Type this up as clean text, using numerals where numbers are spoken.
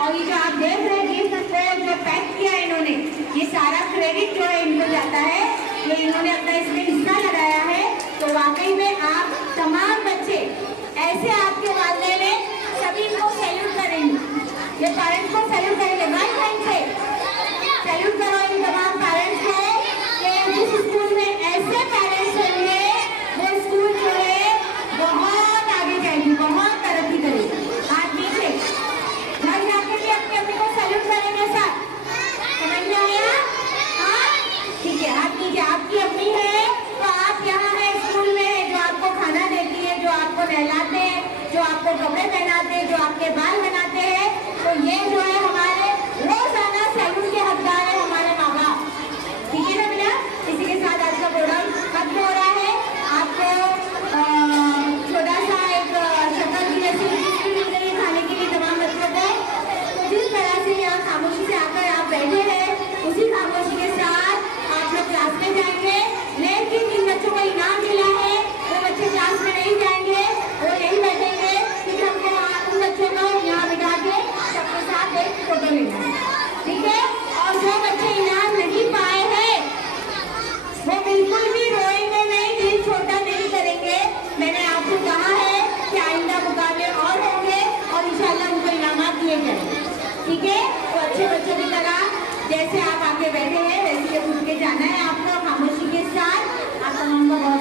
और ये जो आप देख रहे हैं गिफ्ट को जो पैक किया है इन्होंने, ये सारा क्रेडिट जो है इनको जाता है, ये इन्होंने अपना इसमें हिस्सा लगाया है। तो वाकई में आप तमाम बच्चे ऐसे आपके वाले में सभी को सैल्यूट करेंगे, ये पेरेंट्स को सैल्यूट करेंगे, राइट हैंड से सैल्यूट करो इन तमाम पेरेंट्स को कि जिस स्कूल में ऐसे पेरेंट्स होंगे वो स्कूल जो है बहुत आगे जाएगी, बहुत तरक्की करेगी। हाथ नीचे घर जाके भी अपनी अपनी को सैल्यूट करेंगे सर, समझ में आया? हाँ ठीक है, हाथ नीचे। आपकी अपनी है तो आप यहाँ है स्कूल में, जो आपको खाना देती है, जो आपको नहलाते हैं, जो आपको कपड़े पहनाते हैं, जो आपके बाल बनाते हैं, तो ये जो है हमारे रोजाना सैल्यूट के हकदार है हमारे माँ बाप। ठीक है ना बेटा? इसी के साथ आज का प्रोग्राम खत्म हो रहा है। आपको छोटा सा एक शक्कर की जैसी मिल गई खाने के लिए तमाम बच्चों को। तो जिस तरह से यहाँ खामोशी से आकर आप बैठे हैं, उसी खामोशी के साथ आप लोग क्लास में जाएंगे। लेकिन जिन बच्चों को इनाम मिला है वो बच्चे क्लास में नहीं जाएंगे, वो यही बैठेंगे, क्योंकि हमको उन बच्चों को यहाँ बिठा के सबके साथ एक फोटो लेना है। ठीक है? और जो बच्चे इनाम नहीं पाए हैं वो बिल्कुल भी रोएंगे नहीं, दिल छोटा नहीं करेंगे। मैंने आपको कहा है कि आइंदा मुकाबले और होंगे और इंशाल्लाह उनको इनामात दिए जाएंगे। ठीक है? तो अच्छे बच्चों की तरह जैसे आप आके बैठे हैं वैसे उठ के जाना है आपको खामोशी के साथ। आप तमाम को बहुत